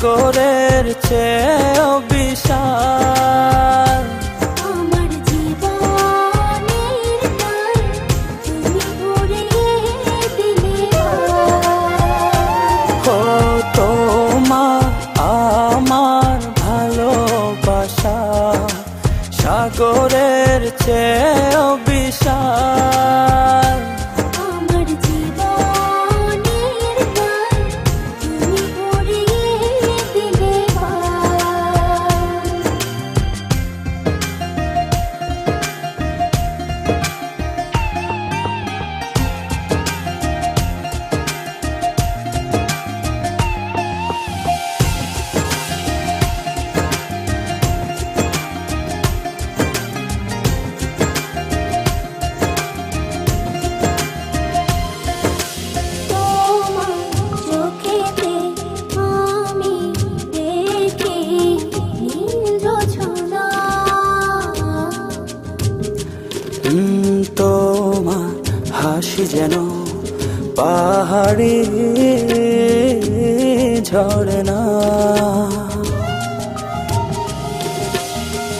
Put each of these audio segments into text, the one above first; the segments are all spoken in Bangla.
সাগরের চেয়েও বিশাল। আমার জীবনের গান তুমি ভরিয়ে দিলে। ও তোমার আমার ভালোবাসা সাগরের চেয়েও বিশাল। আমার জীবনের গান তুমি ভরিয়ে দিলে। তোমার চোখেতে আমি দেখি নীল জোছনা। তোমার হাসি যেন পাহাড়ি ঝরনা।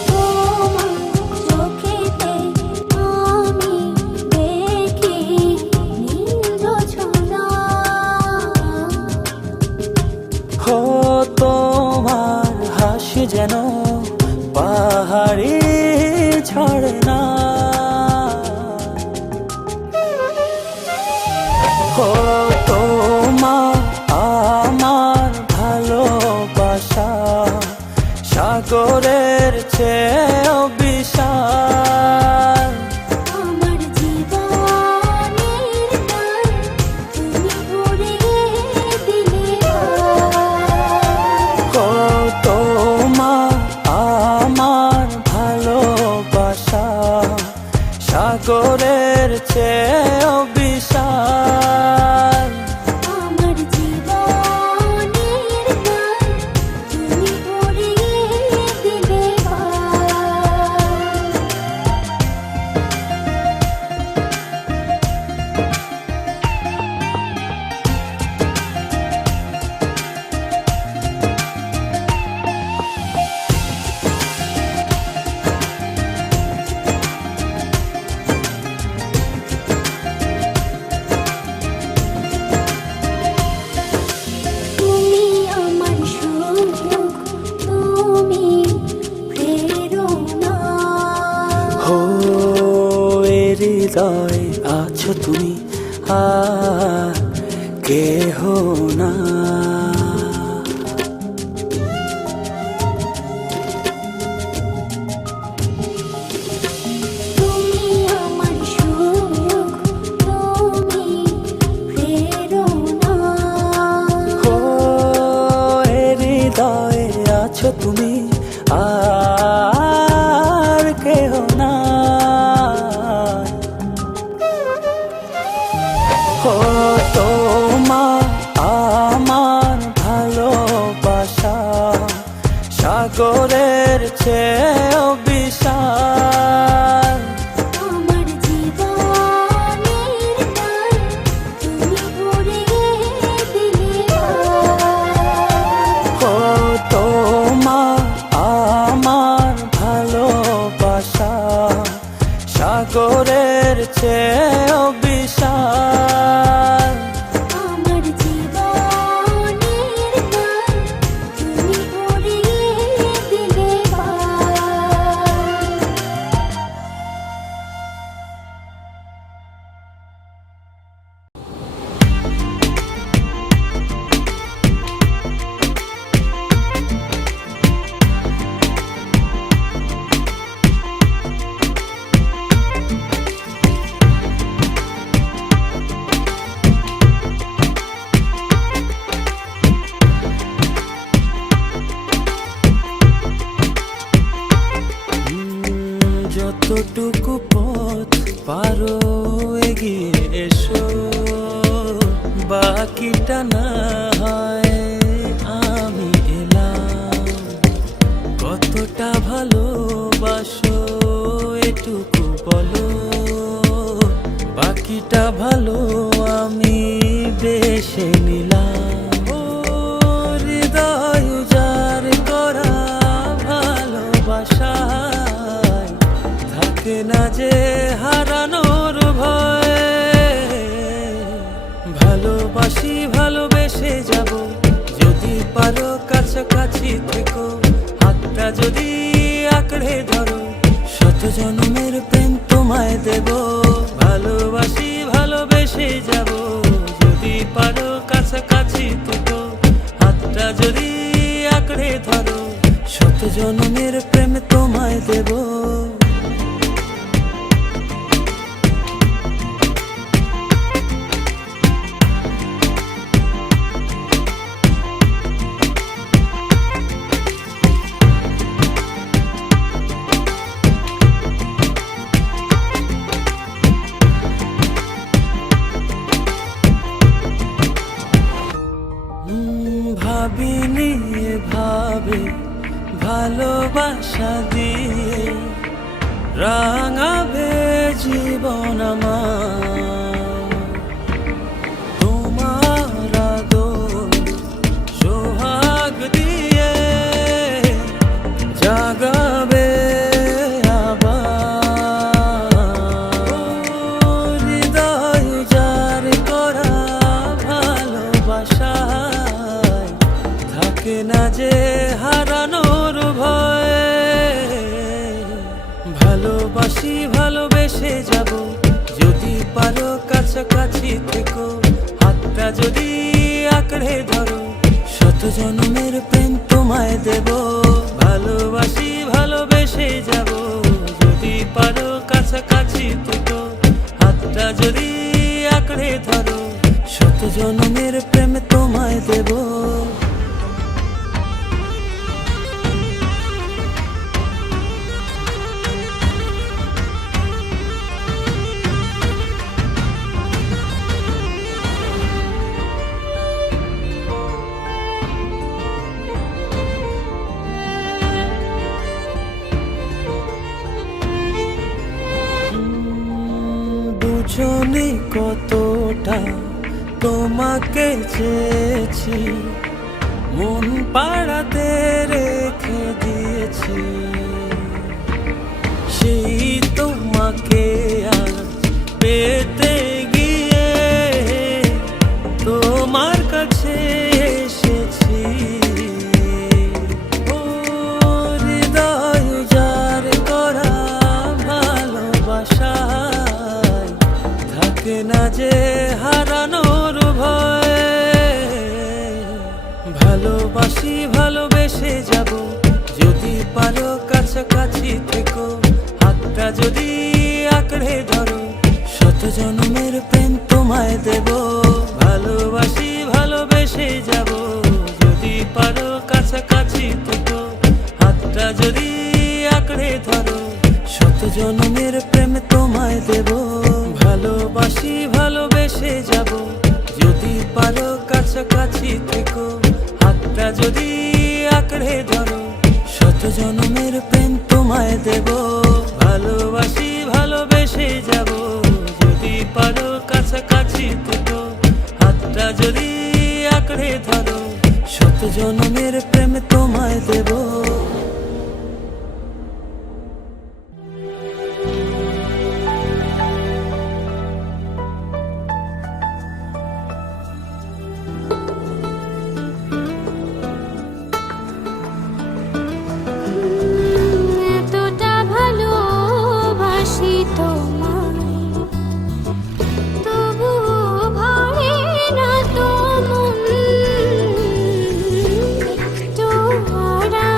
তোমার চোখেতে আমি দেখি নীল জোছনা। ও তোমার হাসি যেন পাহাড়ি ঝরনা। ও তোমার আমার ভালোবাসা সাগরের চেয়েও বিশাল। আমার জীবনের গান তুমি ভরিয়ে দিলে। ও তোমার আমার ভালোবাসা সাগরের চেয়েও বিশাল। আমার জীবনের গান তুমি ভরিয়ে দিলে। তুমি আমার সুখ, তুমি প্রেরণা। ও এ হৃদয়ে আছো তুমি আর কেহ না। তুমি আমার সুখ, তুমি প্রেরণা। ও এ হৃদয়ে আছো তুমি আর কেহ না। ও তোমার আমার ভালোবাসা সাগরের চেয়েও বিশাল। আমার জীবনের গান তুমি ভরিয়ে দিলে। ও তোমার আমার ভালোবাসা সাগরের চেয়েও বিশাল। আমার জীবনের গান তুমি ভরিয়ে দিলে। যতটুকু পথ পারো এগিয়ে এসো, বাকিটা না হয় আমি এলাম। কতটা ভালোবাসো এটুকু বলো, বাকিটা ভালো আমি বেশে নিলাম। ও হৃদয় থাকে না যে হারানোর ভয়। ভালোবাসি ভালোবেসে যাব, যদি পারো কাছাকাছি থেকো, হাতটা যদি আঁকড়ে ধরো, শত জন্মের প্রেম তোমায় দেব। ভালোবাসি ভালোবেসে যাব, যদি পারো কাছাকাছি থেকো, হাতটা যদি আঁকড়ে ধরো, শত জন্মের প্রেম তোমায় দেব। ভাবিনি এভাবে ভালোবাসা দিয়ে রাঙাবে জীবন আমার। তোমার আদর সোহাগ দিয়ে জাগাবে আবার। হৃদয় যার করা ভালোবাসায় থাকে না যে হারানোর ভয়। ভালোবাসি ভালোবেসে যাব, যদি পারো কাছাকাছি থেকো, হাতটা যদি আঁকড়ে ধরো, শত জন্মের প্রেম তোমায় দেব। ভালোবাসি ভালোবেসে যাব, যদি পারো কাছাকাছি থেকো, হাতটা যদি আঁকড়ে ধরো, শত জন্মের প্রেম তোমায় দেব। বুঝনি কতটা তোমাকে চেয়েছি, মন পাড়াতে রেখে দিয়েছি। সেই তোমাকে আজ পেতে গিয়ে তোমার কাছে এসেছি। ও হৃদয় যার করা ভালোবাসায় থাকে না যে হারানোর ভয়। ভালোবাসি ভালোবেসে যাব, যদি পারো কাছাকাছি থেকো, হাতটা যদি আঁকড়ে ধরো, শত জন্মের প্রেম তোমায় দেব। ভালোবাসি ভালোবেসে যাব, যদি পারো কাছাকাছি থেকো, হাতটা যদি আঁকড়ে ধরো, শত জন্মের প্রেম তোমায় দেব। ভালোবাসি ভালোবেসে যাব, যদি পারো কাছাকাছি থেকো, হাতটা যদি আঁকড়ে ধরো, শত জন্মের প্রেম তোমায় দেব। ভালোবাসি ভালোবেসে যাব, যদি পারো কাছাকাছি থেকো, হাতটা যদি আঁকড়ে ধরো, শত জন্মের প্রেম তোমায় দেব। এতটা ভালোবাসি তোমায়, তবুও ভরে না তো মন। একটু আড়াল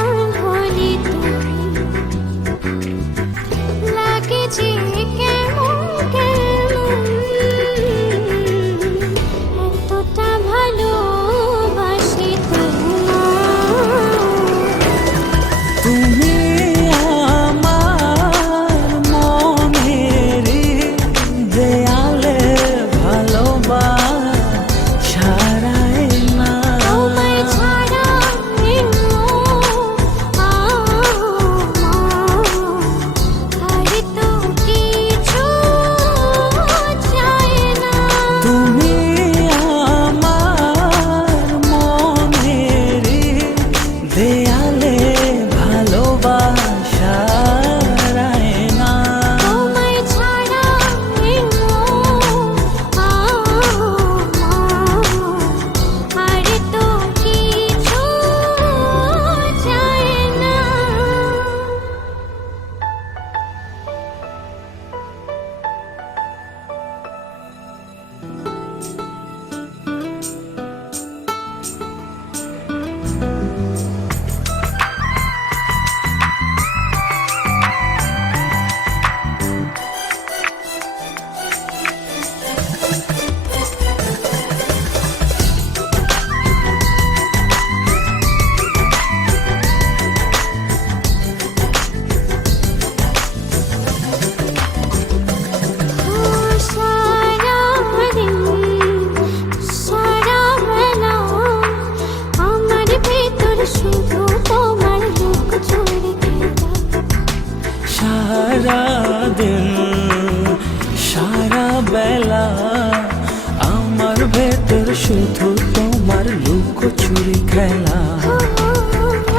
শুধু তোমার লুকোচুরি খেলা।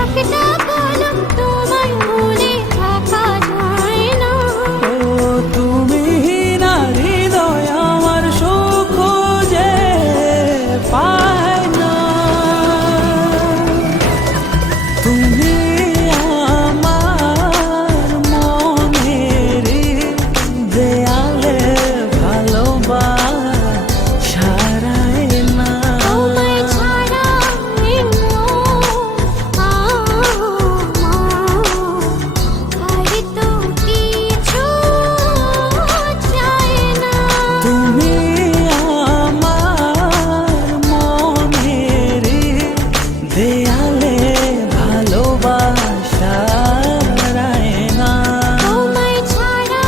একটা পলক তোমায় ভুলে থাকা যায় না। ও তুমি না হৃদয় আমার সুখ যে পায় না। তুমি আমার মনের দেয়ালে ভালোবাসারায় না। তোমায় ছাড়া আর তো কিছু চাই না। তুমি আমার মনের দেয়ালে ভালোবাসারায় না। তোমায় ছাড়া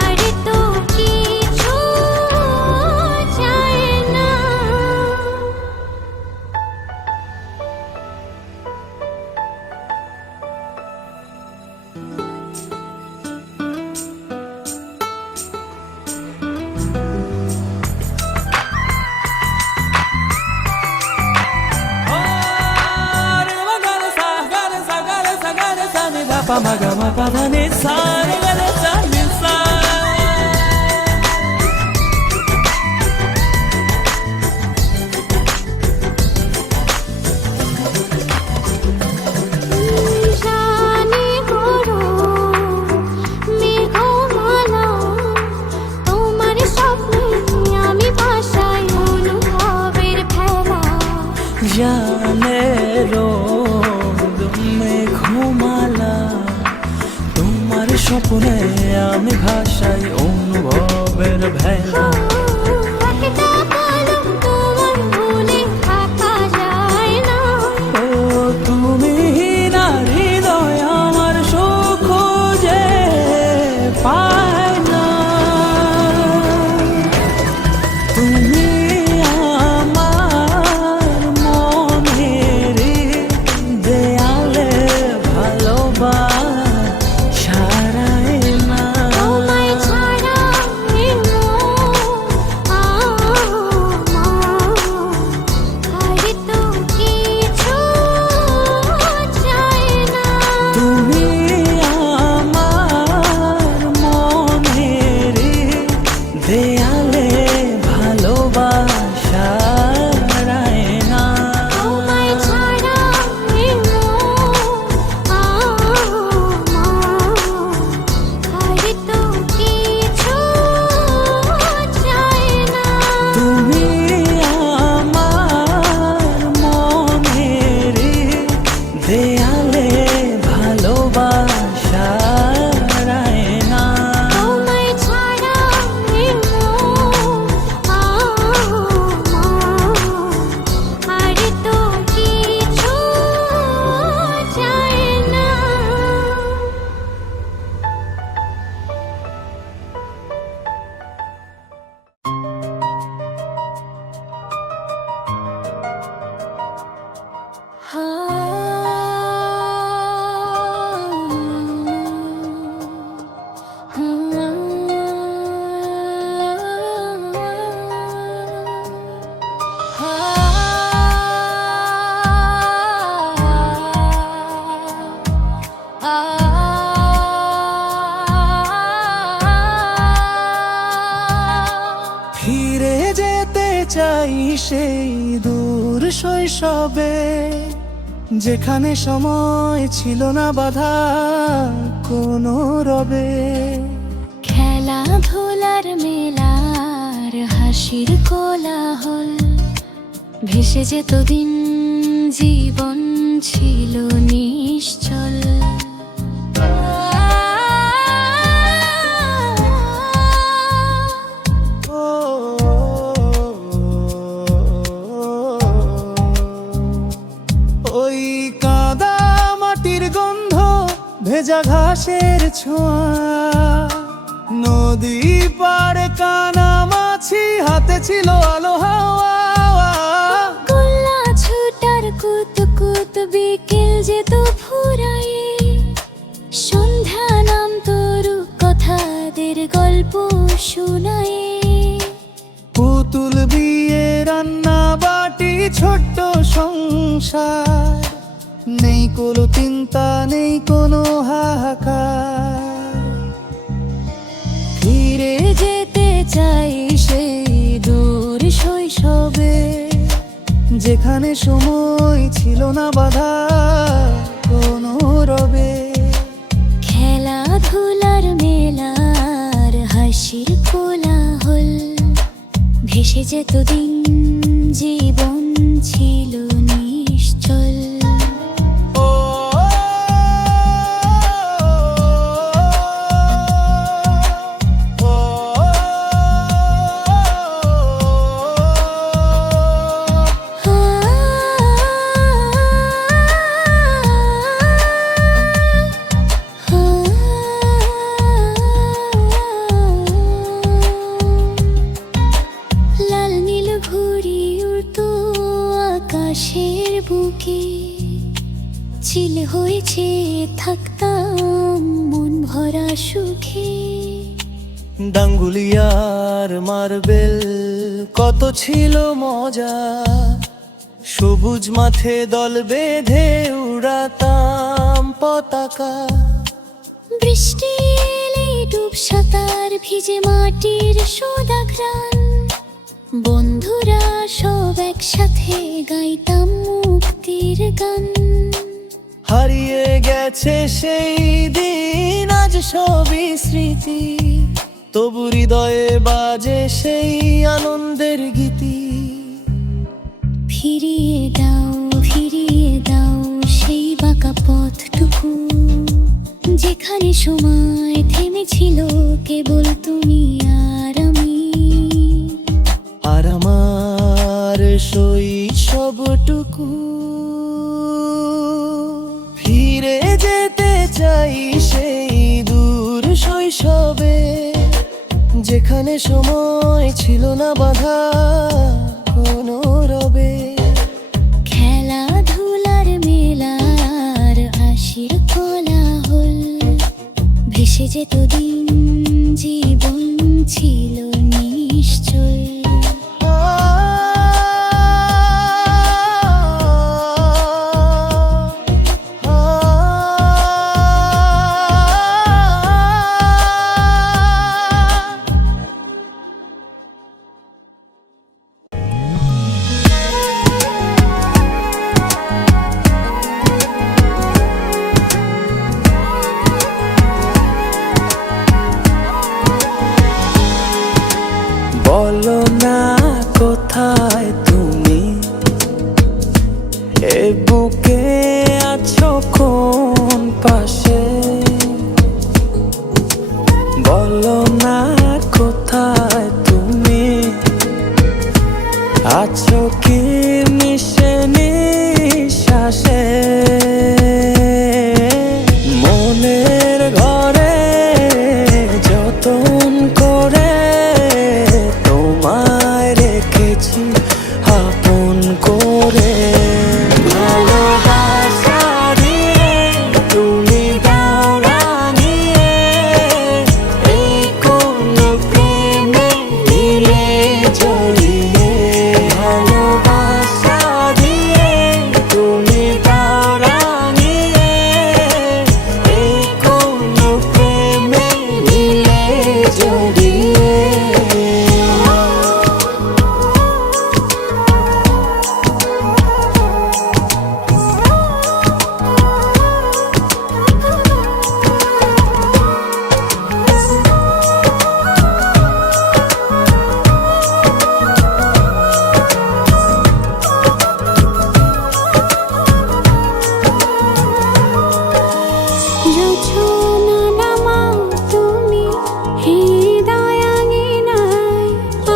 আর তো কিছু চাই না। Pa ma ga ma pa da ni sa re ga re sa ni sa. জানি করো মেঘমালা, তোমার স্বপ্নে আমি ভাসাই অনুভবের ভেলা। জানে রোদ মেঘমালা, তোমার স্বপ্নে আমি ভাসাই অনুভবের ভেলা। একটা পলক তোমায় ভুলে থাকা যায় না। ও তুমি না হৃদয় আমার সুখ যে পায় না। তুমি আমার মনের দেয়ালে ভালোবাসারায় না। তোমায় ছাড়া আর তো কিছু চাই না। তুমি আমার মনের দেয়ালে ভালোবাসারায় না। তোমায় ছাড়া আর তো কিছু চাই না। তুমি আমার মনের দেয়ালে ভালোবাসারায় না। তোমায় ছাড়া আর তো কিছু চাই না। ফিরে যেতে চাই সেই দূর শৈশবে, যেখানে সময় ছিল না বাধা কোনো রবে। খেলাধুলার মেলার হাসির কোলাহল, ভেসে যেত দিন, জীবন ছিল নিশ্চল। ওই কাদা মাটির গন্ধ, ভেজা ঘাসের ছোঁয়া, নদী পাড়ে কানামাছি, হাতে ছিল আলো হাওয়া। গোল্লা ছুটার কুত কুত, বিকেল যেত ফুরায়ে, সন্ধ্যা নাম তরু কথাদের গল্প শোনায়। পুতুল বিয়ে রান্না বাটি ছোট্ট সংসার, নেই কোনো চিন্তা নেই কোনো হাহাকার। ফিরে যেতে চাই সেই দূর শৈশবে, যেখানে সময় ছিল না বাধা কোনো রবে। খেলাধুলার মেলার হাসির কোলাহল, ভেসে যেত দিন জীবন ছিল নিশ্চল। ও লাল নীল ঘুড়ি উড়তো আকাশের বুকে, চিল হয়েছে থাকতাম মন ভরা সুখে। ডাঙ্গুলিয়ার মার্বেল কত ছিল মজা, সবুজ মাঠে দল বেঁধে উড়াতাম পতাকা। বৃষ্টি এলে ডুব সাঁতার ভিজে মাটির সোদা ঘ্রাণ, বন্ধুরা সব একসাথে গাইতাম মুক্তির গান। হারিয়ে গেছে সেই দিন আজ সবই স্মৃতি, তবু হৃদয়ে বাজে সেই আনন্দের গীতি। ফিরিয়ে দাও সেই বাঁকা পথটুকু, যেখানে সময় থেমেছিল কেবল তুমি আর আমি। আর আমার শৈশবটুকু ফিরে যেতে চাই সেই দূর শৈশবে, যেখানে সময় ছিল না বাধা কোনো রবে। খেলাধুলার মেলার হাসির কোলাহল, ভেসে যেত দিন জীবন ছিল নিশ্চল। বলো না কোথায় তুমি, এ বুকে আছো কোন পাশে। বলো না কোথায় তুমি, আছো কি মিশে নিঃশ্বাসে। মনের ঘরে যতন করে তোমায় রেখেছি আপন করে। ভালোবাসা দিয়ে তুমি দাও রাঙিয়ে, এই কোন প্রেমে দিলে জড়িয়ে। ভালোবাসা দিয়ে তুমি দাও রাঙিয়ে, এই কোন প্রেমে দিলে জড়িয়ে। রচনা নামাও তুমি হৃদয় আঙিনায়,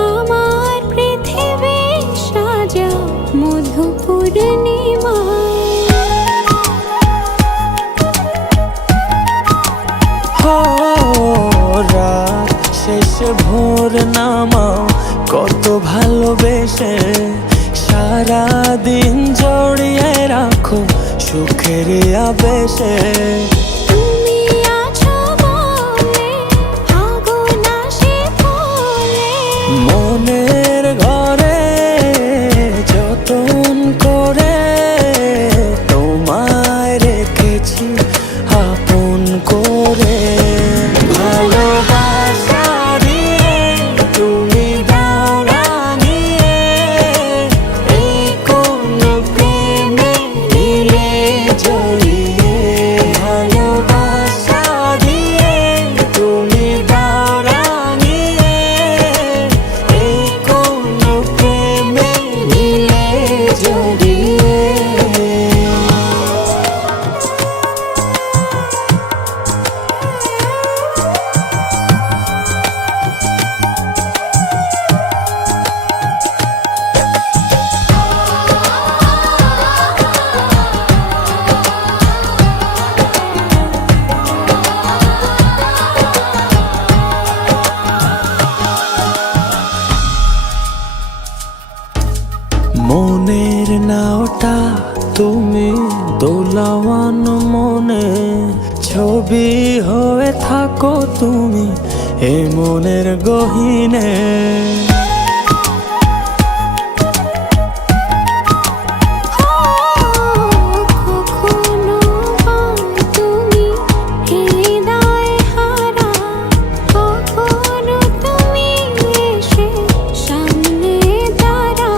আমার পৃথিবী সাজাও মধু পূর্ণিমায়। রাত শেষে ভোর নামাও কত ভালোবেসে, সারাদিন জড়িয়ে রাখো সুখের আবেশে। তুমি আছো বলে আগুন আসে দোলাওয়ান মনে ছবি হয়ে থাকো তুমি এ মনের গহীনে। কখনো বা তুমি হৃদয় হারা, কখনো তুমি এসে সামনে দাঁড়াও।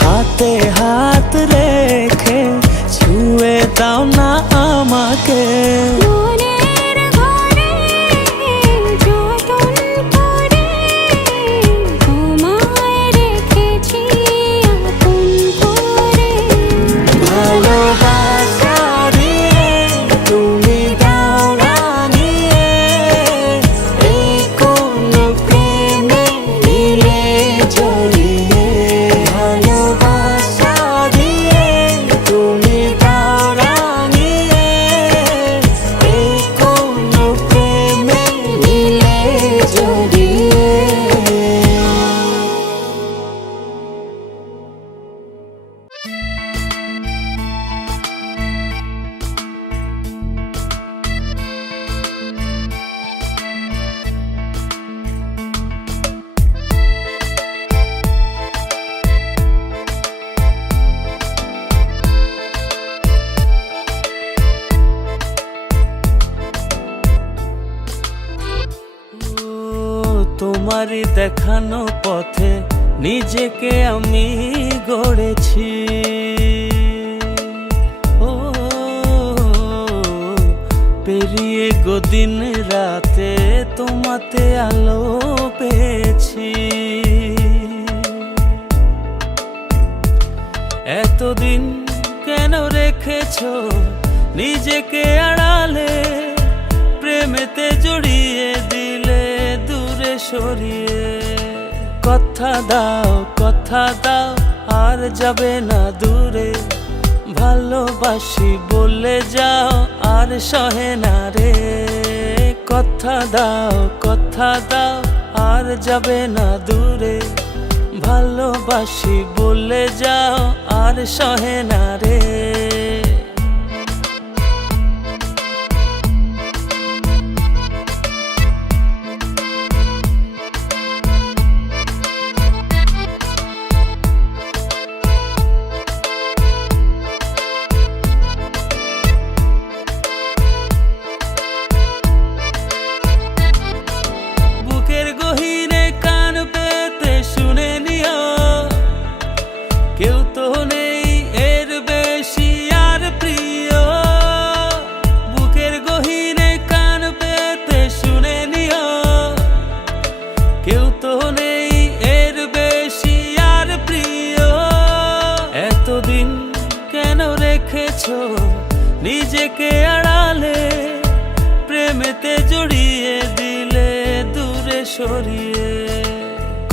হাতে হাত রেখে ছুঁয়ে দাও না আমাকে, মনের ঘরে যতন করে তোমায় রেখেছি আপন করে। ভালোবাসা দিয়ে তুমি দাও রাঙিয়ে এই কোন প্রেমে দিলে জড়িয়ে। ভালোবাসা দিয়ে তুমি দাও রাঙিয়ে এই কোন প্রেমে দিলে জড়িয়ে। তোমারই দেখানো পথে নিজেকে আমি গড়েছি। ও পেরিয়ে দিন রাতে তোমাতে আলো পেয়েছি। এতদিন কেন রেখেছো নিজেকে আড়ালে, প্রেমেতে জড়িয়ে দিলে দূরে সরিয়ে। কথা দাও আর যাবে না দূরে, ভালোবাসি বলে যাও আর সহে না রে। কথা দাও আর যাবে না দূরে, ভালোবাসি বলে যাও আর সহে না রে। বুকের গহীনে কান পেতে শুনে নিও, কেউ তো নেই এর বেশি আর প্রিয়। বুকের গহীনে কান পেতে শুনে নিও, কেউ তো নেই এর বেশি আর প্রিয়। এতদিন কেন রেখেছো নিজেকে আড়ালে, প্রেমেতে জড়িয়ে দিলে দূরে সরিয়ে।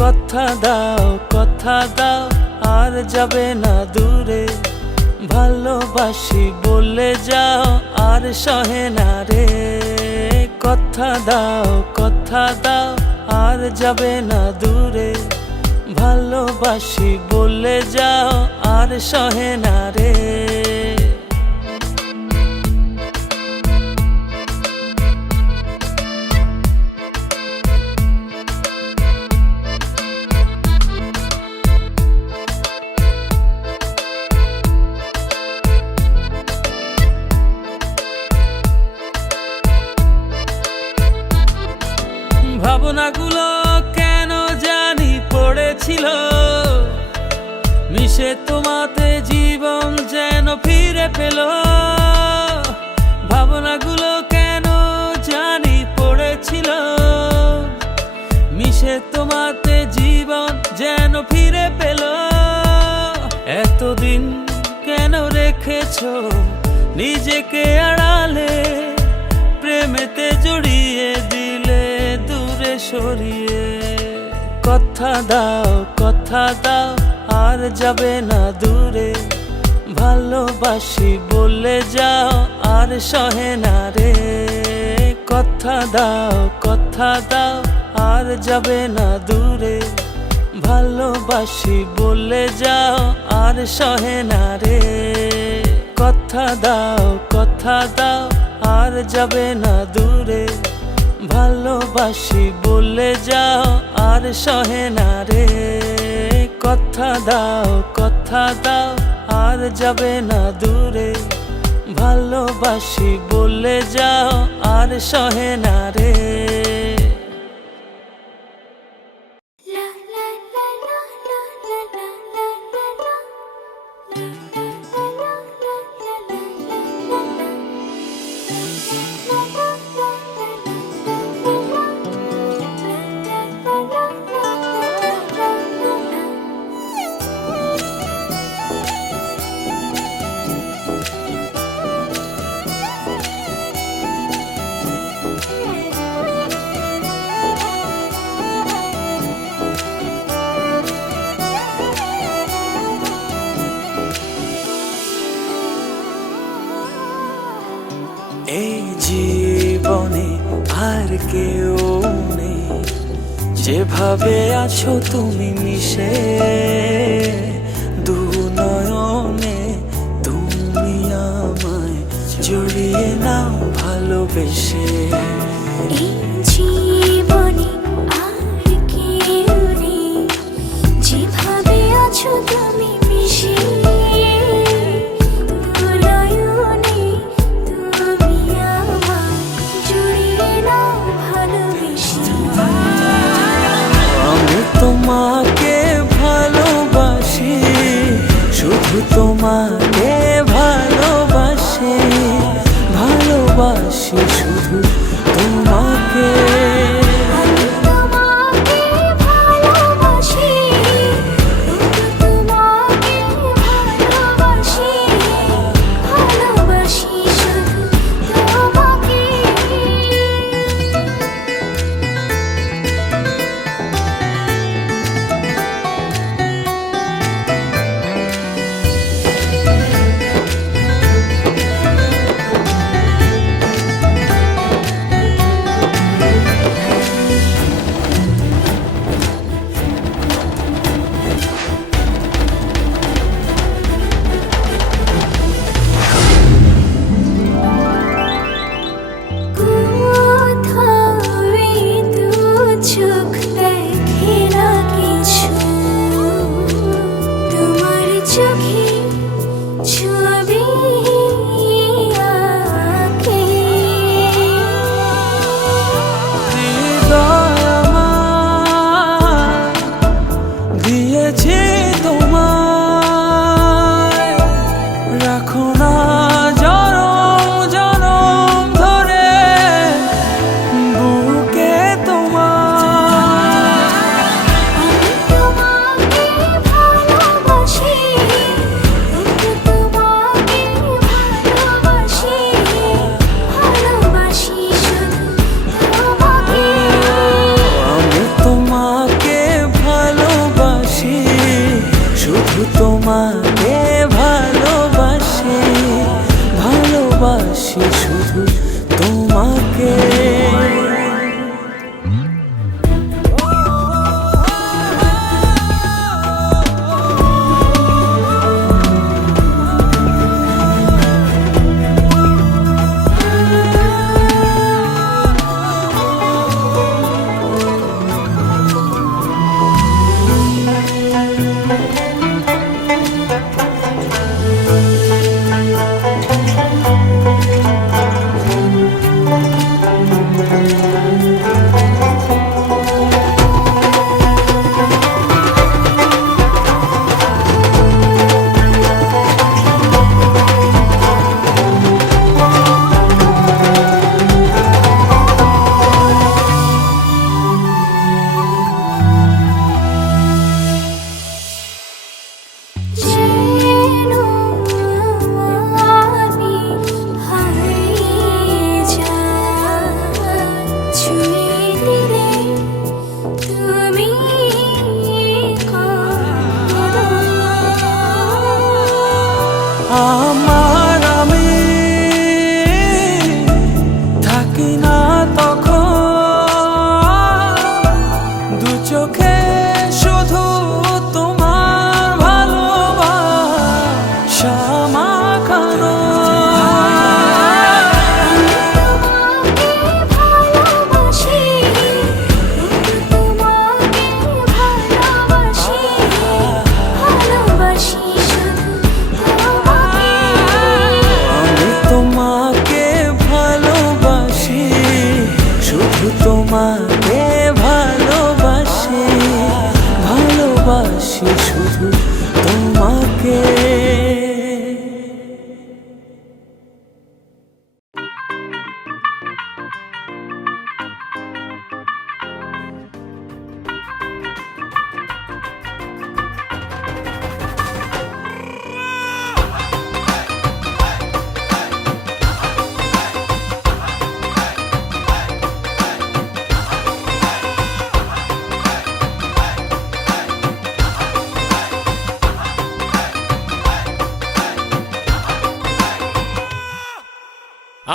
কথা দাও আর যাবে না দূরে, ভালোবাসি বলে যাও আর সহে না রে। কথা দাও আর যাবে না দূরে, ভালোবাসি বলে যাও আর সহে না রে। ভাবনাগুলো কেন জানি পড়েছিল, মিশে তোমাতে জীবন যেন ফিরে পেল। ভাবনাগুলো কেন জানি পড়েছিল, মিশে তোমাতে জীবন যেন ফিরে পেল। এতদিন কেন রেখেছো নিজেকে আড়ালে, প্রেমেতে জড়িয়ে দিলে দূরে সরিয়ে। কথা দাও আর যাবে না দূরে, ভালোবাসি বলে যাও আর সহে না রে। কথা দাও আর যাবে না দূরে, ভালোবাসি বলে যাও আর সহে না রে। কথা দাও আর যাবে না দূরে, ভালোবাসি বলে যাও আর সহে না রে। কথা দাও আর যাবে না দূরে, ভালোবাসি বলে যাও আর সহে না রে। La la la la la la la la la la. এই জীবনে আর কেউ নেই, যেভাবে আছো তুমি মিশে, দু নয়নে তুমি আমায় জড়িয়ে নাও ভালোবেসে। এই জীবনে আর কেউ নেই, যেভাবে আছো তুমি মিশে, দু নয়নে তুমি আমায় জড়িয়ে নাও ভালোবেসে। আমি তোমাকে ভালোবাসি, শুধু তোমাকে ভালোবাসি, ভালোবাসি শুধু তোমাকে। আমি তোমাকে ভালোবাসি, শুধু তোমাকে ভালোবাসি, ভালোবাসি শুধু তোমাকে। চোখ দেখে না কিছু, তোমার চোখে ছবি আঁকে। হৃদয় আমার দিয়েছি তোমায়, রাখো না জনম জনম ধরে বুকে তোমার। আমি তোমাকে ভালোবাসি, শুধু তোমাকে ভালোবাসি, ভালোবাসি শুধু তোমাকে। আমি তোমাকে ভালোবাসি, শুধু তোমাকে ভালোবাসি, ভালোবাসি শুধু তোমাকে। যেন আমি হারিয়ে যাই, ছুঁয়ে দিলে তুমি কাঁদো। আমার আমি থাকি না তখন, দু চোখে শুধু তোমার ভালোবাসা মাখানো। ভালোবাসি শুধু তোমাকে।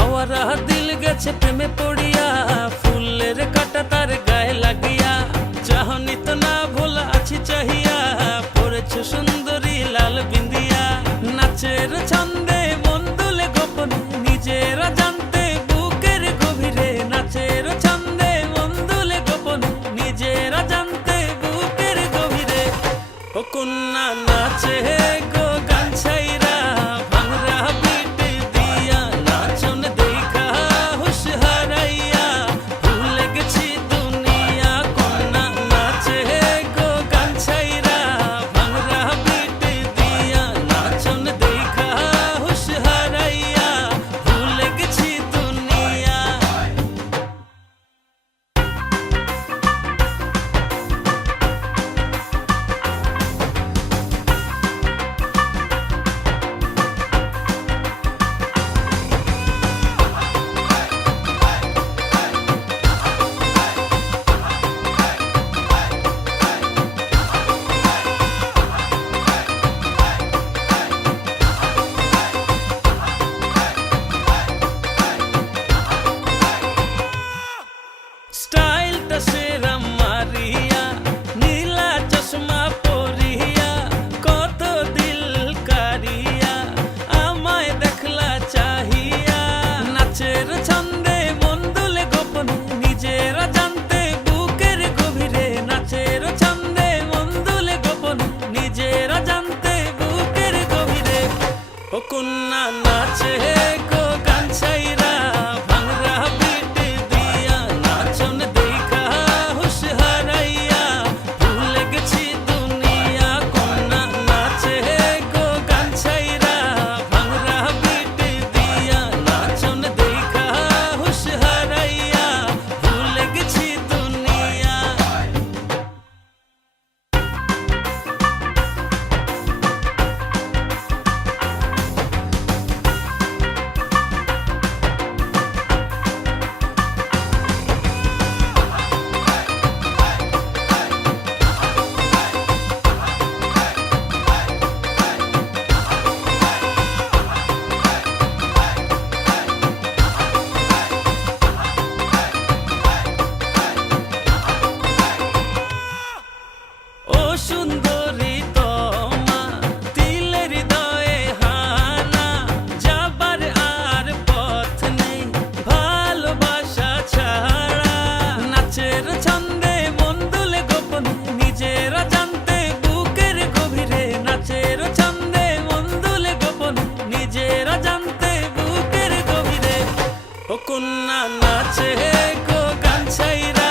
আওয়ারা দিল গেছে প্রেমে পড়িয়া, ফুলের কাটা তার গায়ে লাগিয়া, চাহনি তো না ভোলা আছি চাহিয়া, পড়েছ সুন্দরী লাল বিন্দিয়া, নাচের ছন্দে মন দুলে গোপনে নিজেরা জানতে বুকের গভীরে, নাচের ছন্দে মন দুলে গোপনে নিজেরা জানতে বুকের গভীরে, ও কন্যা নাচে গো গান ছাইরা ভাঙরা বিট দিয়া, নাচন দেখা হুশ হারাইয়া ভুলে গেছি দুনিয়া, কন্যা নাচে গো গান ছাইরা ভাঙরা বিট দিয়া, নাচন দেখা হুশ হারাইয়া ভুলে গেছি দুনিয়া। স্টাইলটা সেরা মারিয়া, নীলা চশমা পরিয়া, কত দিল কারিয়া আমায় দেখলা চাহিয়া, নাচের ছন্দে মন দুলে গোপনে নিজেরা জানতে বুকের গভীরে, নাচের ছন্দে মন দুলে গোপনে নিজেরা জানতে বুকের গভীরে, ও কন্যা নাচে গো গান ছাইরা ভাঙরা বিট দিয়া, নাচন দেখা হুশ হারাইয়া ভুলে গেছি দুনিয়া, কন্যা নাচে গো গান ছাইরা ভাঙরা বিট দিয়া, নাচন দেখা হুশ হারাইয়া ভুলে গেছি দুনিয়া। ও সুন্দরী তোমা দিলের হৃদয়ে হানা, যাবার আর পথ নেই ভালোবাসা ছাড়া, নাচের ছন্দে মন দুলে গোপনে নিজেরা জানতে বুকের গভীরে, নাচের ছন্দে মন দুলে গোপনে নিজেরা জানতে বুকের গভীরে, ও কন্যা নাচে গো গান ছাইরা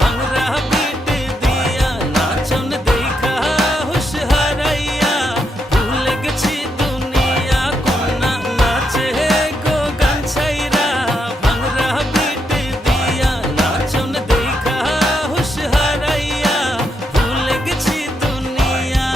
ভাঙরা বিট দিয়া, নাচন দেখা হুশ হারাইয়া ভুলে গেছি দুনিয়া, কন্যা নাচে গো গান ছাইরা ভাঙরা বিট দিয়া, নাচন দেখা হুশ হারাইয়া ভুলে গেছি দুনিয়া।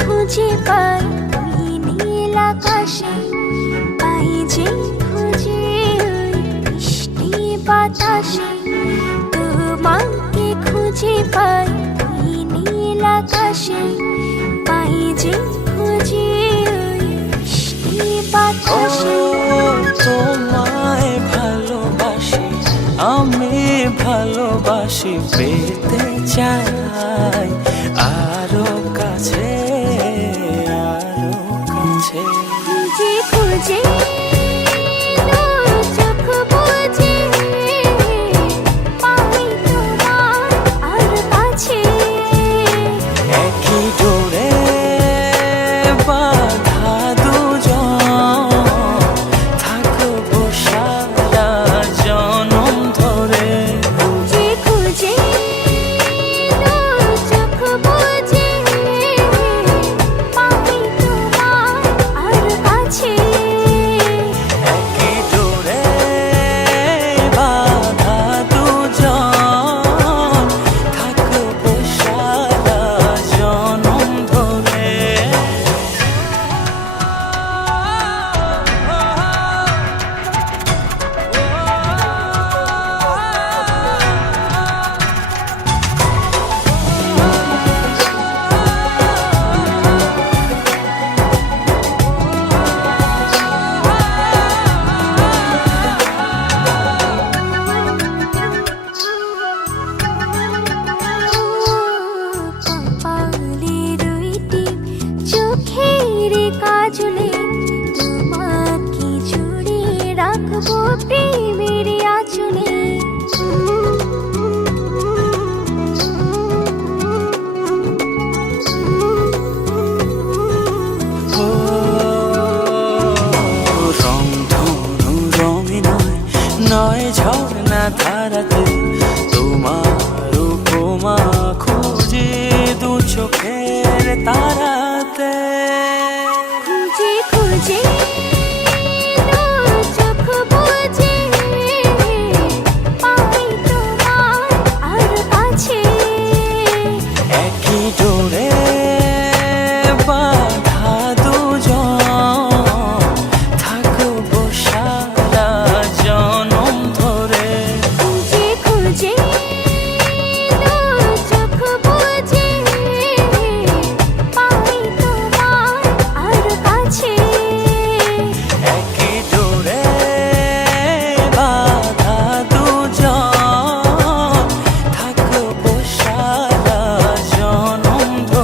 খুঁজে পাই ওই নীল আকাশে, পাই যে খুঁজে ওই বৃষ্টি বাতাসে, তোমাকে খুঁজে পাই ওই নীল আকাশে। পেতে চাই আরো কাছে, আরো কাছে। খুঁজে খুঁজে চোখ বুঝে পাই তোমার আর কাছে। একই ডোরে বাঁধা দুজন, থাকবো সারা জনম ধরে। খুঁজে খুঁজে চোখ বুঝে পাই তোমার আর কাছে। একই ডোরে বাঁধা দুজন, থাকবো সারা জনম ধরে। কপালে দুইটি চোখের কাজলে তোমাকে জুড়ে রাখবো প্রেমের আঁচলে। রংধনু রঙে নয়, নয় ঝর্ণা ধারাতে, তোমার উপমা খুঁজে দু চোখের তারাতে। খুঁজে খুঁজে চোখ বুঝে পাই তোমার আর কাছে। একই ডোরে বাঁধা দুজন, থাকবো সারা জনম ধরে। খুঁজে খুঁজে চোখ বুঝে পাই তোমার আর কাছে। একই ডোরে বাঁধা দুজন, থাকবো সারা জনম ধরে।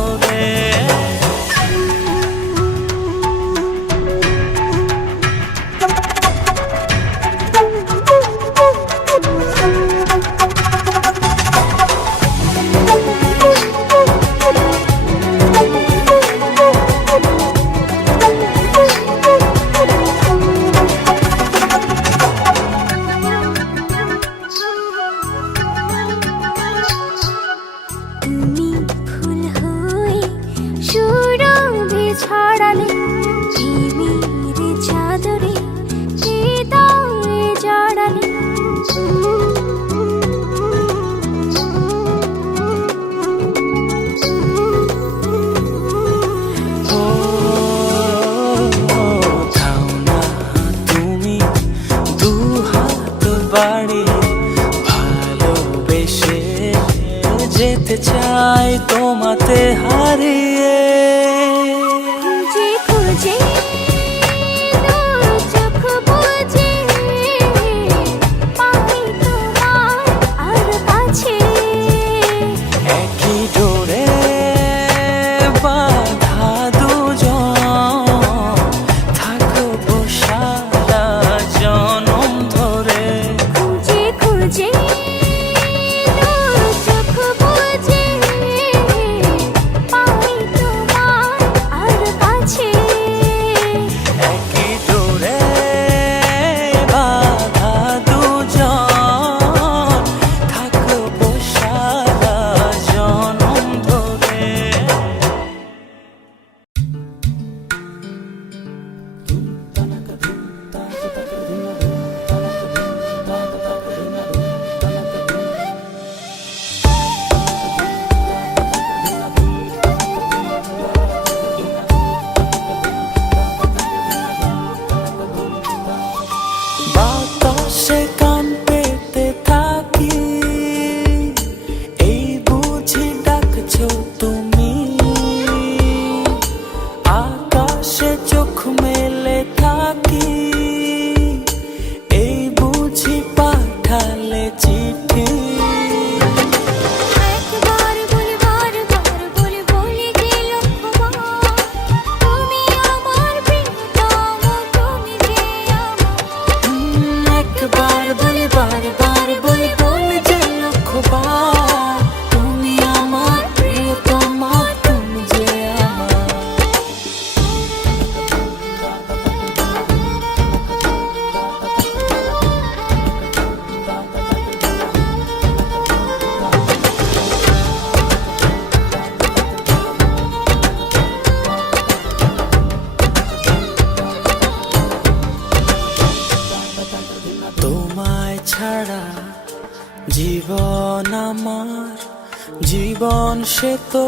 জীবন সে তো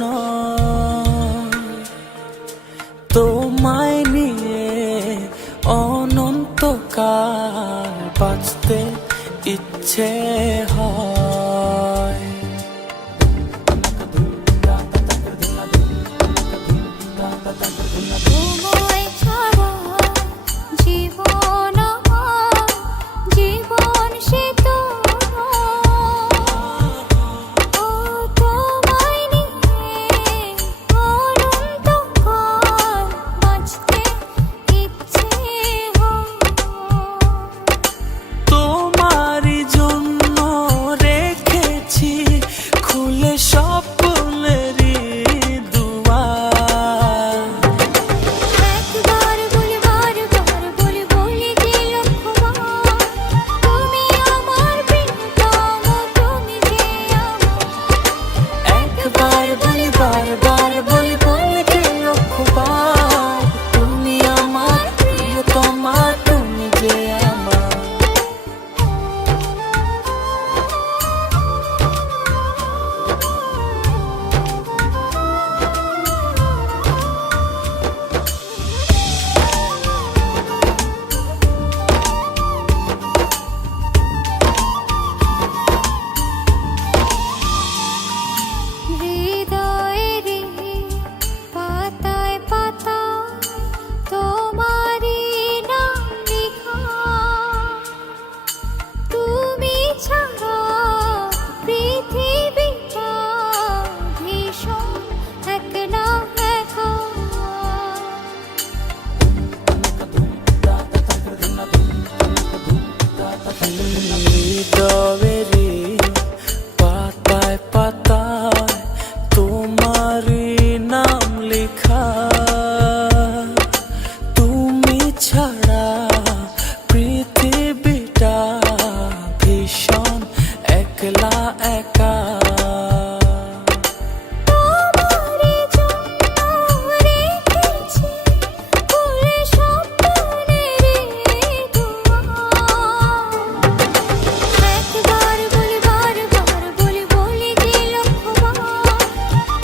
নয়, তোমায় নিয়ে অনন্তকাল বাঁচতে ইচ্ছে হয়। তোমায় ছাড়া জীবন আমার, জীবন সে তো ও তোমায় নিয়ে অনন্তকাল বাঁচতে ইচ্ছে হয়। তোমারই জন্য রেখেছি খুলে স্বপ্নেরই দুয়ার। একবার বলি বারবার বলি বলি যে লক্ষ্যবার, তুমি আমার প্রিয়তম, তুমি যে আমার। একবার বলি বারবার বলি বলি যে লক্ষ্যবার, তুমি আমার প্রিয়তমা, তুমি যে আমার। হৃদয়েরই পাতায় পাতায় তোমারই নাম লেখা, তুমি ছাড়া পৃথিবীটা ভীষণ একলা একা। হৃদয়েরই পাতায় পাতায় তোমারই নাম লেখা, তুমি ছাড়া পৃথিবীটা ভীষণ একলা একা। তোমারই জন্য রেখেছি খুলে স্বপ্নেরই দুয়ার। একবার বলি বারবার বলি বলি যে লক্ষ্যবার,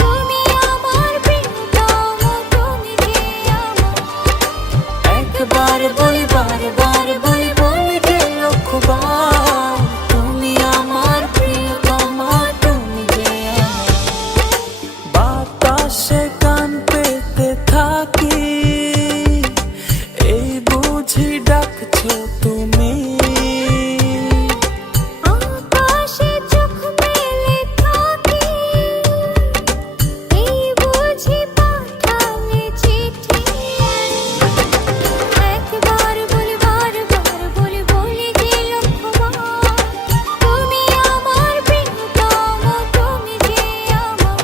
তুমি আমার প্রিয়তম, তুমি যে আমার। একবার বলি বারবার বলি বলি যে লক্ষ্যবার, তুমি আমার প্রিয়তমা, তুমি যে আমার। বাতাসে গান পেতে থাকি, এই বুঝি ডাকছো তুমি। আকাশে চোখ মেলে থাকি, এই বুঝি পাঠালে চিঠি। একবার বলি বারবার বলি বলি যে লক্ষ্যবার, তুমি আমার প্রিয়তম, তুমি যে আমার।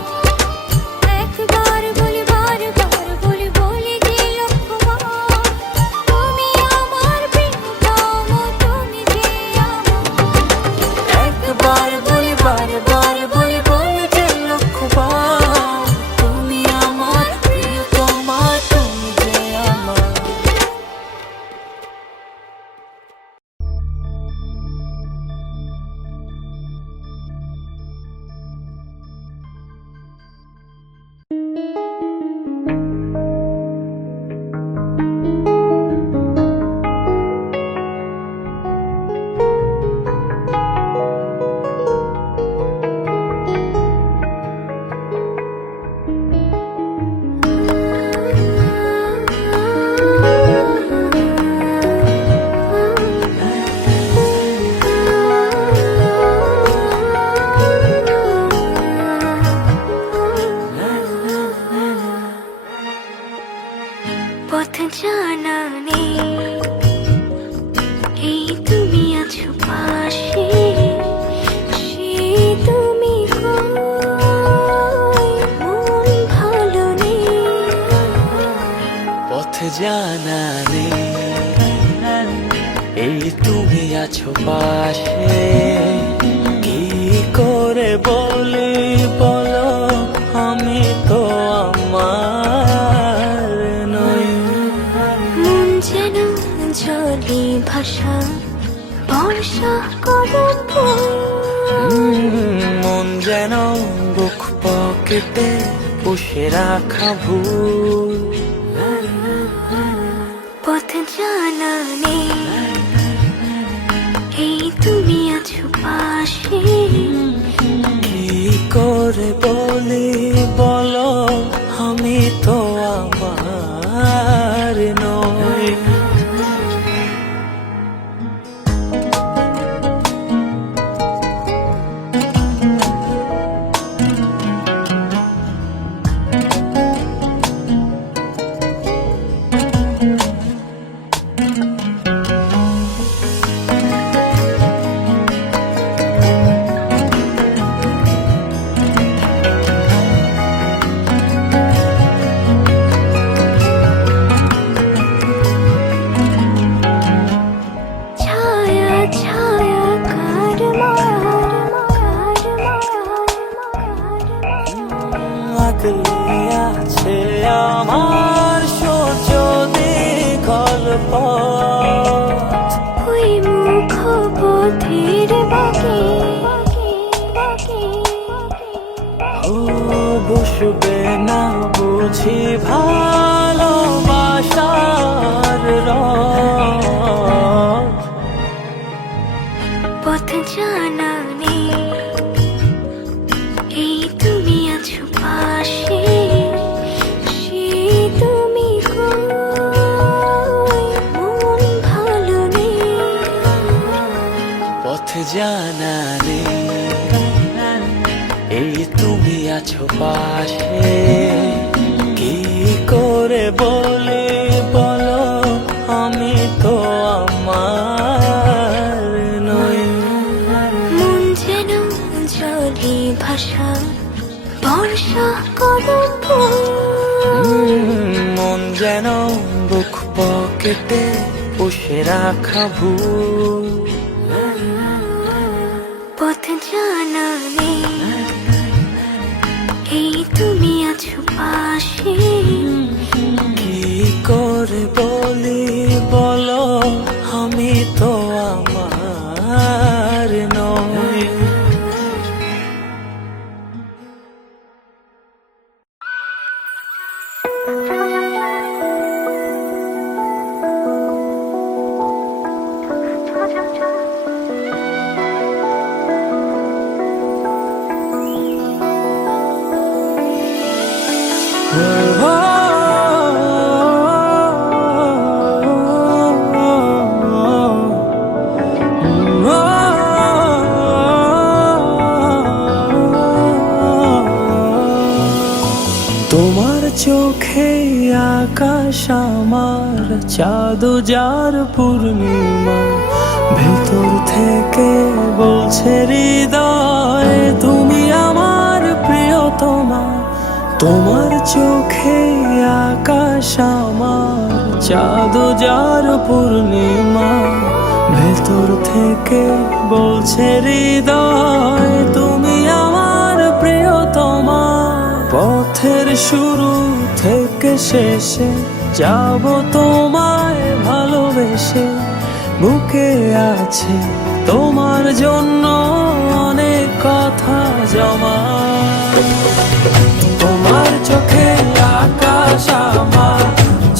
একবার বলি বারবার বলি বলি যে লক্ষ্যবার, তুমি আমার প্রিয়তম, তুমি যে আমার। একবার বলি বারবার বলি বলি যে লক্ষ্যবার, তুমি আমার প্রিয়তমা, তুমি যে আমার। পথ জানা নেই, এই তুমি আছো পাশে, সে তুমি কই, মন ভালো নেই। পথ জানা নেই, এই তুমি আছো পাশে, কি করে বলি বলো, আমি তো আমার নই। মন যেন জলে ভাষা বর্ষা করব, মন যেন কেটে পুষে রাখা ভুল। পথ জানা নেই, এই তুমি আছো পাশে। কি করে বলি বলো, আমি তো আমার নই। ছায়া ছায়া কার মায়া, আগলে আছে আমার সূর্য দীঘল পথ। ওই মুখ পথের বাকি ও বসবে না বুঝি ভালোবাসার রথ। পথ জানা নেই, এই তুমি আছো পাশে। সে তুমি কই, মন ভালো নেই। পথ জানা নেই, এই তুমি আছো পাশে। কি করে বলে বলো, আমি তো আমার নই। মন যেন জলে ভাষা, বর্ষা করে মন যেন বুক পকেটে পুষে রাখা ভুল। পথ জানা নেই, এই তুমি আছো পাশে। কি করে বলি বলো, আমি তো আমার নই। তোমার চোখে আকাশ আমার, চাঁদ যার পূর্ণিমা। ভেতর থেকে বলছে হৃদয়, তুমি আমার প্রিয়তমা। তোমার চোখে আকাশ আমার, চাঁদ যার পূর্ণিমা। ভেতর থেকে বলছে হৃদয়, তুমি আমার প্রিয়তমা। পথের শুরু থেকে শেষে যাব তোমায় ভালোবেসে। বুকে আছে তোমার জন্য অনেক কথা জমা। তোমার চোখে আকাশ আমার,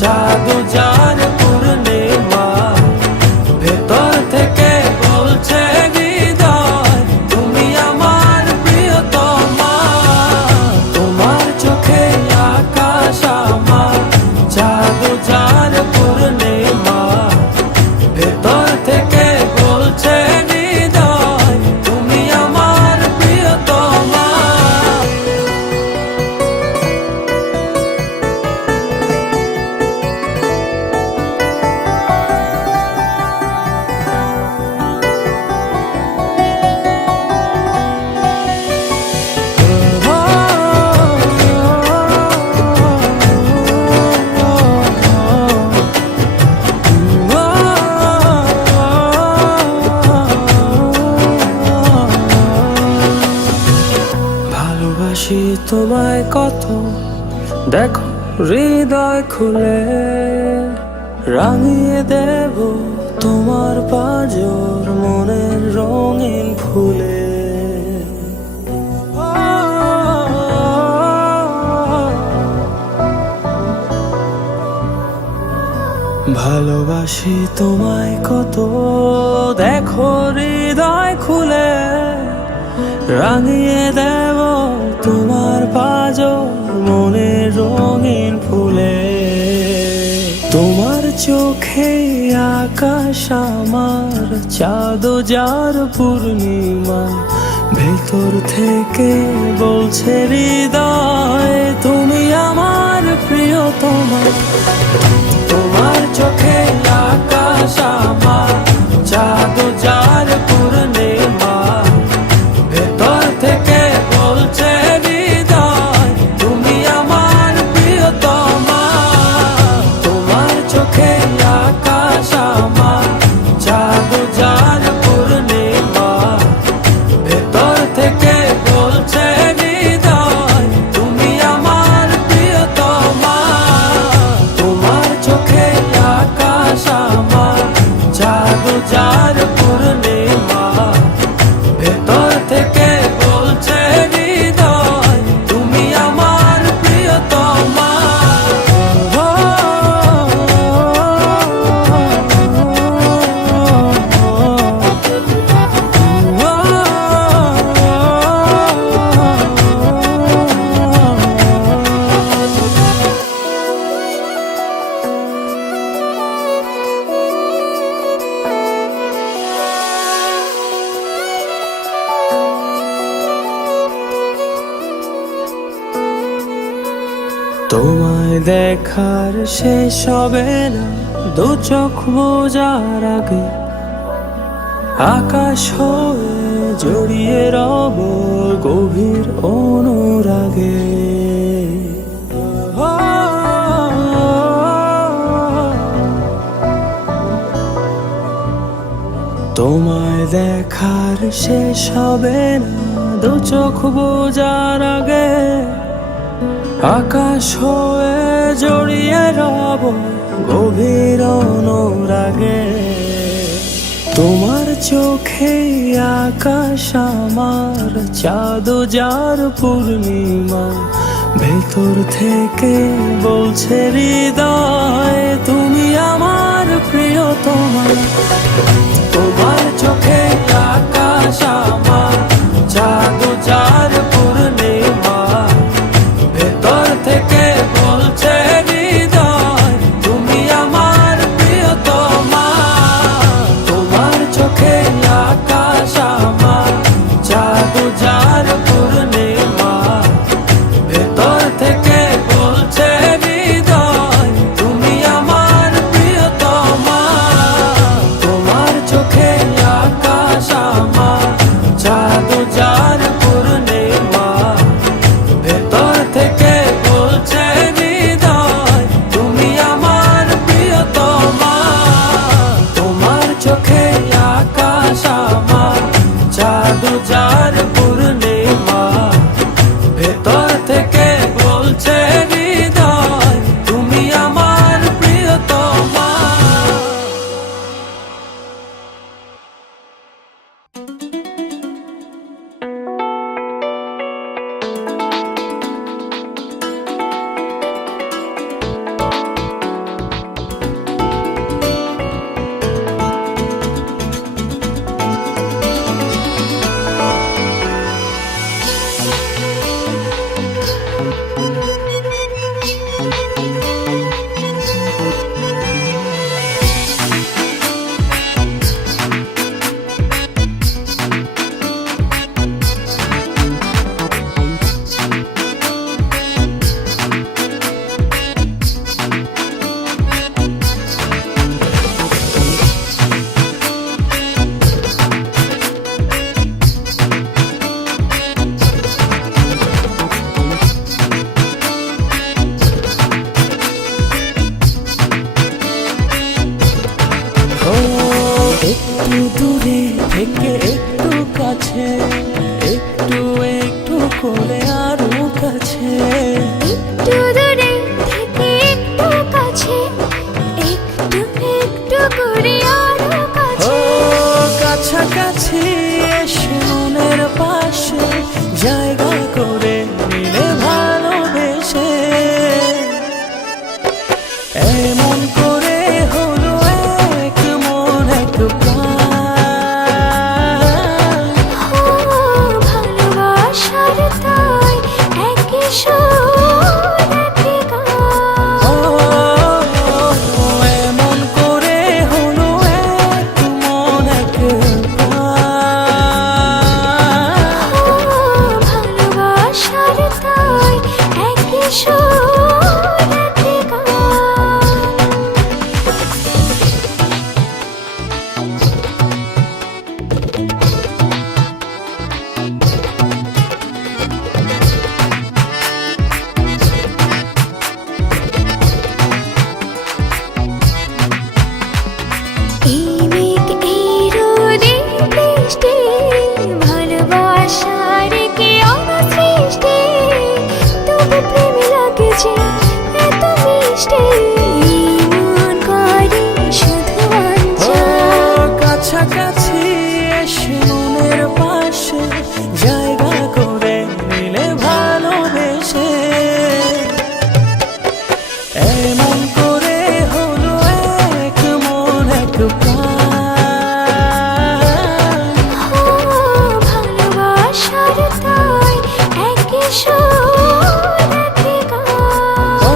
চাঁদ যার পূর্ণিমা। ভেতর থেকে বলছে হৃদয়, তুমি আমার প্রিয়তমা। তোমার চোখে আকাশ আমার, চাঁদ যার পূর্ণিমা। ভেতর থেকে বলছে হৃদয়, তুমি আমার প্রিয়তমা। ভালোবাসি তোমায় কত, দেখো হৃদয় খুলে। রাঙিয়ে দেব তোমার পাঁজর মনের রঙিন ফুলে। ভালোবাসি তোমায় কত, দেখো হৃদয় খুলে রাঙিয়ে দেব তোমার পাঁজর মনের রঙিন ফুলে। তোমার চোখে আকাশ আমার, চাঁদ যার পূর্ণিমা, ভেতর থেকে বলছে হৃদয় তুমি আমার প্রিয়তমা। তোমার চোখে আকাশ আমার, চাঁদ যার পূর্ণিমা, ভেতর থেকে বলছে হৃদয় তুমি আমার প্রিয়তমা। তোমার চোখে আকাশ আমার, চাঁদ যার পূর্ণিমা, ভেতর থেকে বলছে হৃদয় তুমি আমার প্রিয়তমা। তোমার চোখে আকাশ আমার, চাঁদ যার পূর্ণিমা, ভেতর থেকে বলছে হৃদয় তুমি আমার প্রিয়তমা। তোমায় দেখার শেষ হবে না দু চোখ বোঝার আগে, আকাশ হয়ে জড়িয়ে রব গভীর অনুরাগে। তোমায় দেখার শেষ হবে না দু চোখ বোঝার আগে, আকাশ হয়ে জড়িয়ে রব গভীর অনুরাগে। তোমার চোখে আকাশ আমার, চাঁদ যার পূর্ণিমা, ভেতর থেকে বলছে হৃদয় তুমি আমার প্রিয়তমা। তোমার চোখে আকাশ আমার, চাঁদ যার পূর্ণিমা, ভেতর থেকে বলছে হৃদয় তুমি আমার প্রিয়তমা। তোমার চোখে আকাশ আমার, চাঁদ যার পূর্ণিমা, ভেতর থেকে বলছে হৃদয় তুমি আমার প্রিয়তমা। তোমার চোখে আকাশ আমার, চাঁদ যার পূর্ণিমা, ভেতর থেকে বলছে হৃদয় তুমি আমার প্রিয়তমা। তোমার চোখে আকাশ আমার, চাঁদ যার পূর্ণিমা, ভেতর থেকে বলছে হৃদয় তুমি আমার প্রিয়তমা। সুরেতে গান। এই মেঘ এই রোদে বৃষ্টি, ভালোবাসার কি অবসৃষ্টি, তবু প্রেম লাগে যে এত মিষ্টি, মন করে শুধু ও অঞ্চল। কাছাকাছি এসে মনের পাশে জায়গা করে নিলে ভালোবেসে, এমন করে হলো এক মন এক প্রাণ। ভালোবাসার তাই একই সুরেতে গান। ও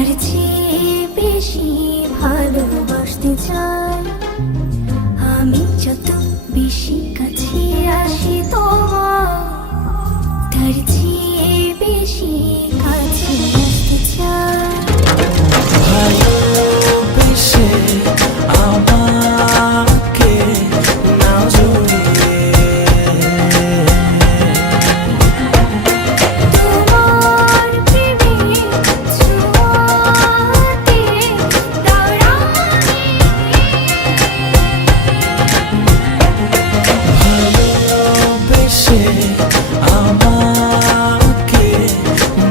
তার চেয়ে বেশি ভালোবাসতে চাই আমি যত বেশি কাছে আসি তোমার তার চেয়ে বেশি কাছে আসতে চাই ভালোবেসে আমাকে নাও জড়িয়ে তোমার প্রেমে ছোঁয়াতে দাঁড়ানি ভালোবেসে আমাকে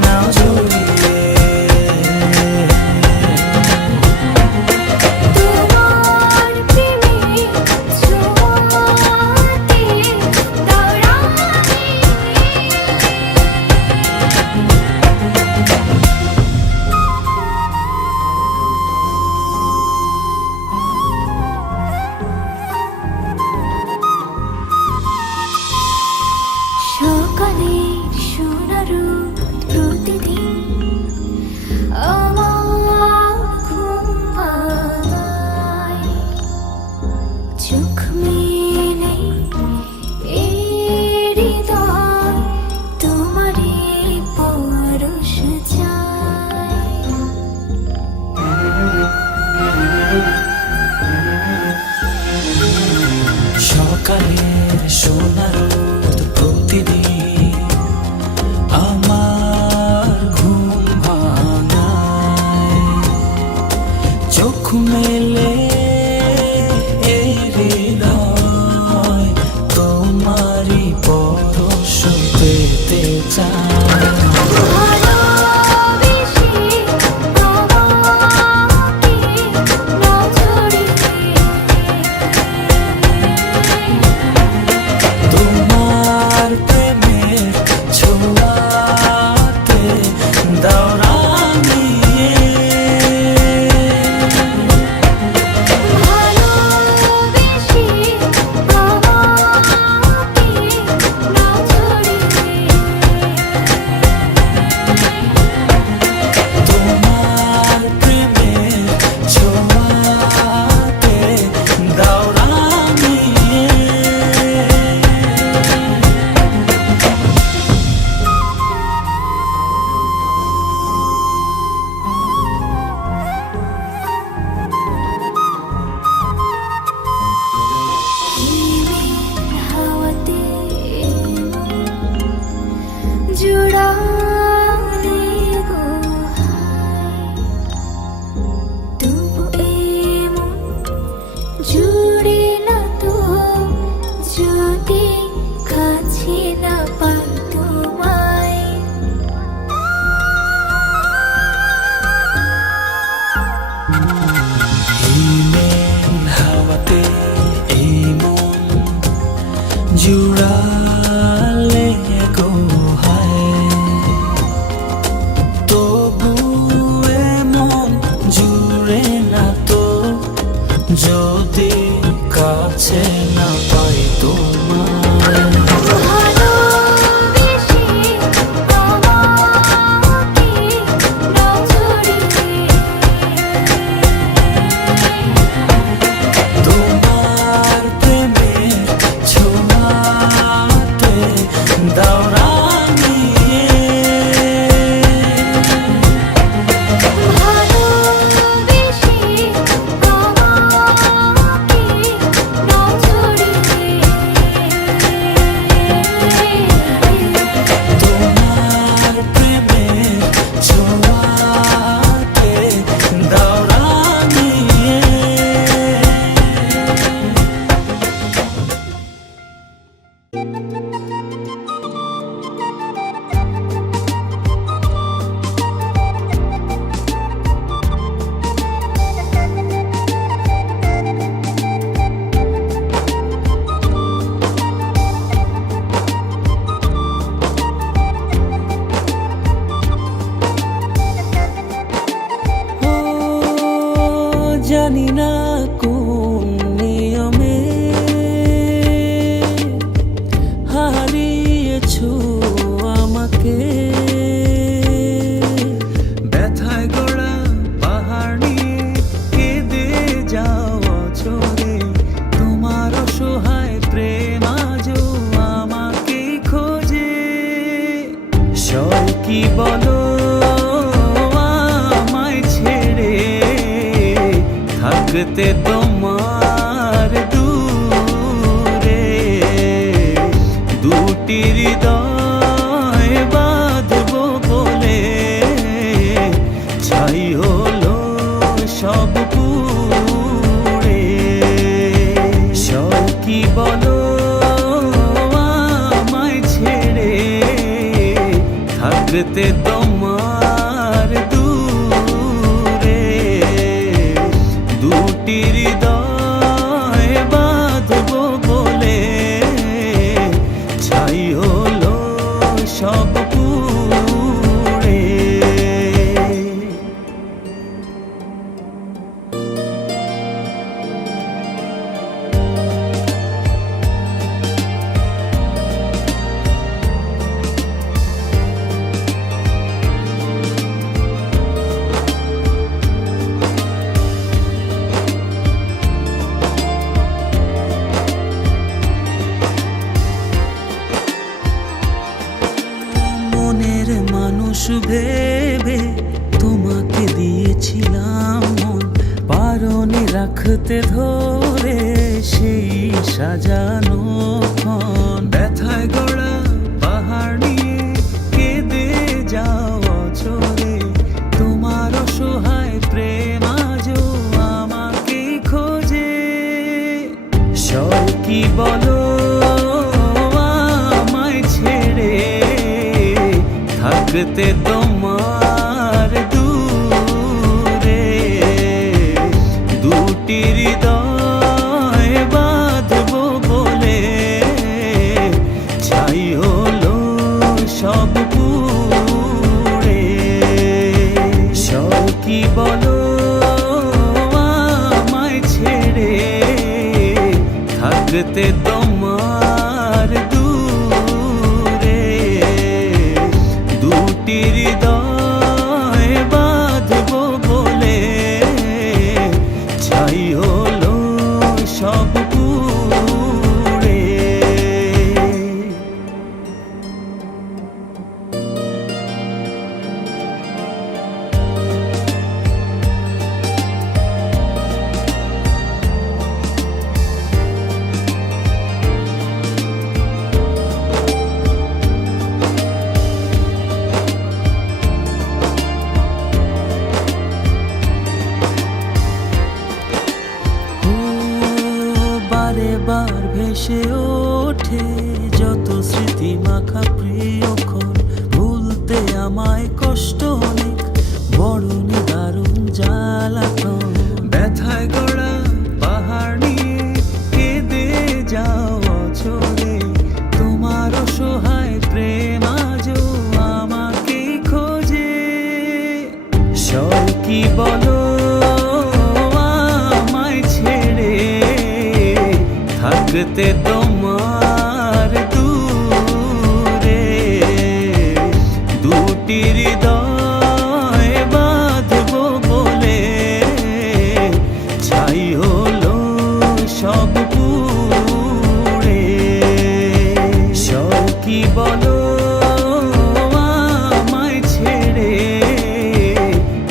নাও জড়িয়ে তোমার প্রেমে ছোঁয়াতে দাঁড়ানি সকালে সোনার প্রতিদিন আমার ঘুম ভাঙায় চোখ মেলে এই হৃদয় তোমারই পরশ চায় সকালের সোনার রোদ প্রতিদিন আমার ঘুম ভাঙায় চোখ মেলে এই হৃদয় তোমারই পরশ পেতে চায় ভালোবেসে আমাকে নাও জড়িয়ে তোমার প্রেমের ছোঁয়াতে দাঁড়ানিয়ে ভালোবেসে আমাকে নাও জড়িয়ে তোমার প্রেমের ছোঁয়াতে দাঁড়ানিয়ে হাওয়াতে জুড়ালে গো হায় তবু এমন জুড়ে না তো যদি কাছে না পাই তোমায় হিমেল হাওয়াতে এই মন জুড়ালে গো হায় তবু এমন জুড়ে না তো যদি কাছে না পাই তোমায় ভালোবেসে আমাকে নাও জড়িয়ে তোমার প্রেমের ছোঁয়াতে দাঁড়ানিয়ে ভালোবেসে আমাকে নাও জড়িয়ে তোমার প্রেমের ছোঁয়াতে দাঁড়ানিয়ে ও জানি না কোন নিয়মে হারিয়েছো আমাকে ব্যথায় গড়া থাকতে তোমার দূরে দুটি হৃদয় বাঁধবো বলে ছাই হলো সব পুড়ে কি বলো আমায় ছেড়ে থাকতে তোমার দূরে দুটি হৃদয় বাঁধবো বলে ছাই হলো সব পুড়ে মনের মানুষ ভেবে তোমাকে দিয়েছিলাম মন পারনে রাখতে ধরে সেই সাজানো ক্ষণ ব্যথায় গড়া পাহাড় নিয়ে কেঁদে যাও অচরে তোমার অসহায় প্রেম আজও আমাকে খোঁজে সয় কি বলো থাকতে তোমার দূরে দুটি হৃদয় বাঁধবো বলে ছাই হলো সব পুড়ে কি বলো আমায় ছেড়ে থাকতে তোমার দূরে দুটি হৃদয় বাঁধবো বলে ছাই হলো সব পুড়ে বারে বার ভেসে ওঠে যত স্মৃতি মাখা প্রিয়ক্ষণ ভুলতে আমায় কষ্ট অনেক বড় নিদারুণ জ্বালাতন ব্যথায় গড়া পাহাড় নিয়ে কেঁদে যাও অচরে তোমার অসহায় প্রেম আজও আমাকে খোঁজে সয় কি বলো থাকতে তোমার দূরে দুটি হৃদয় বাঁধবো বলে ছাই হলো সব পুড়ে কি বলো আমায় ছেড়ে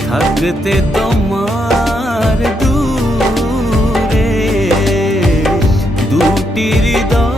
থাকতে তোমার দূরে দুটি হৃদয়